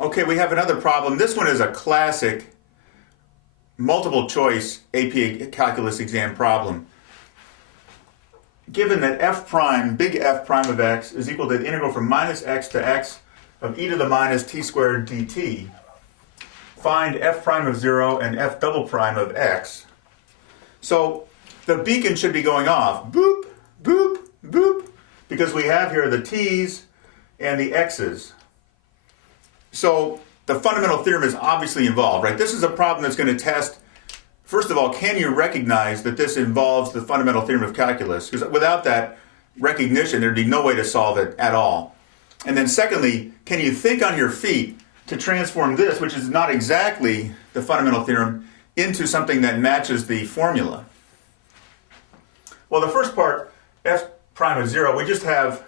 Okay, we have another problem. This one is a classic multiple choice AP calculus exam problem. Given that f prime, big F prime of x, is equal to the integral from minus x to x of e to the minus t squared dt, find f prime of 0 and f double prime of x. So the beacon should be going off. Boop, boop, boop, because we have here the t's and the x's. So the fundamental theorem is obviously involved, right? This is a problem that's going to test, first of all, can you recognize that this involves the fundamental theorem of calculus? Because without that recognition, there'd be no way to solve it at all. And then secondly, can you think on your feet to transform this, which is not exactly the fundamental theorem, into something that matches the formula? Well, the first part, f prime of 0, we just have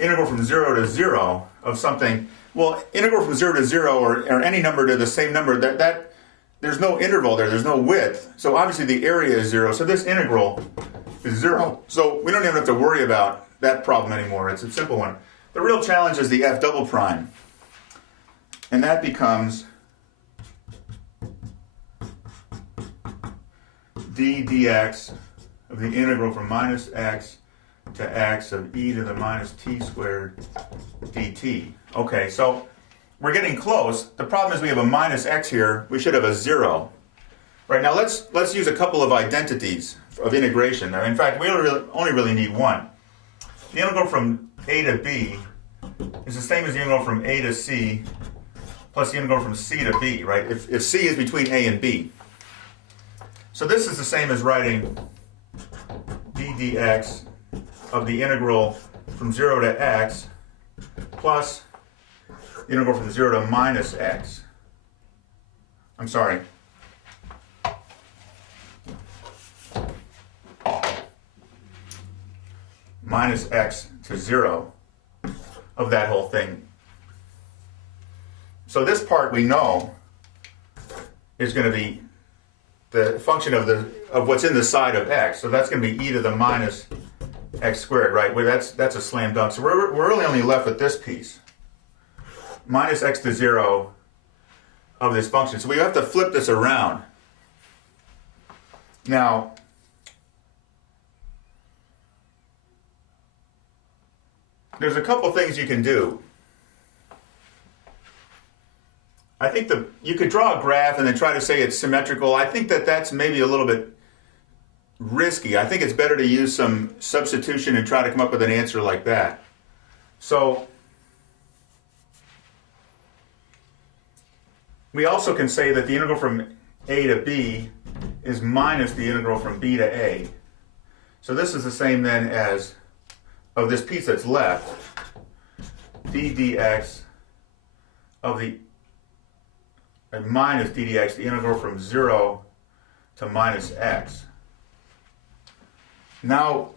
integral from 0 to 0 of something. Well, integral from 0 to 0 or any number to the same number, that there's no interval there, there's no width. So obviously the area is 0. So this integral is 0. So we don't even have to worry about that problem anymore. It's a simple one. The real challenge is the f double prime. And that becomes d dx of the integral from minus x to x of e to the minus t squared dt. Okay, so we're getting close. The problem is we have a minus x here. We should have a 0. Right, now let's use a couple of identities of integration. Now, in fact, we only really need one. The integral from a to b is the same as the integral from a to c plus the integral from c to b, right? If c is between a and b. So this is the same as writing d dx of the integral from 0 to x plus the integral from 0 to minus x. I'm sorry. Minus x to 0 of that whole thing. So this part we know is going to be the function of what's in the side of x. So that's going to be e to the minus x squared, right? Well, that's a slam dunk. So we're really only left with this piece. Minus x to 0 of this function. So we have to flip this around. Now, there's a couple things you can do. I think you could draw a graph and then try to say it's symmetrical. I think that's maybe a little bit risky. I think it's better to use some substitution and try to come up with an answer like that. So we also can say that the integral from a to b is minus the integral from b to a. So this is the same then as of this piece that's left, d dx of the minus d dx, the integral from 0 to minus x. Now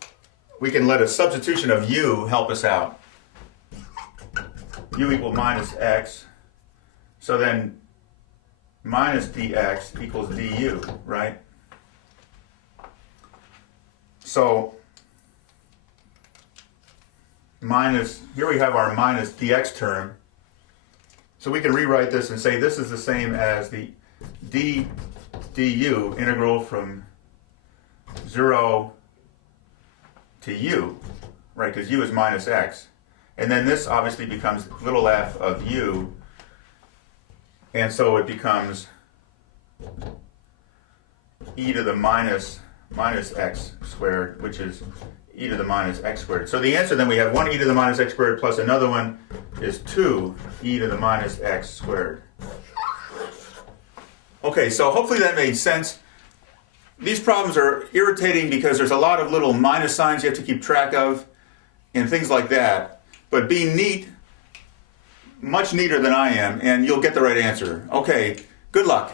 we can let a substitution of u help us out. U equal minus x. So then minus dx equals du, right? So minus, here we have our minus dx term. So we can rewrite this and say this is the same as the du integral from 0 to u, right, because u is minus x. And then this obviously becomes little f of u, and so it becomes e to the minus x squared, which is e to the minus x squared. So the answer then, we have one e to the minus x squared plus another one is 2 e to the minus x squared. Okay, so hopefully that made sense. These problems are irritating because there's a lot of little minus signs you have to keep track of and things like that. But be neat, much neater than I am, and you'll get the right answer. Okay, good luck.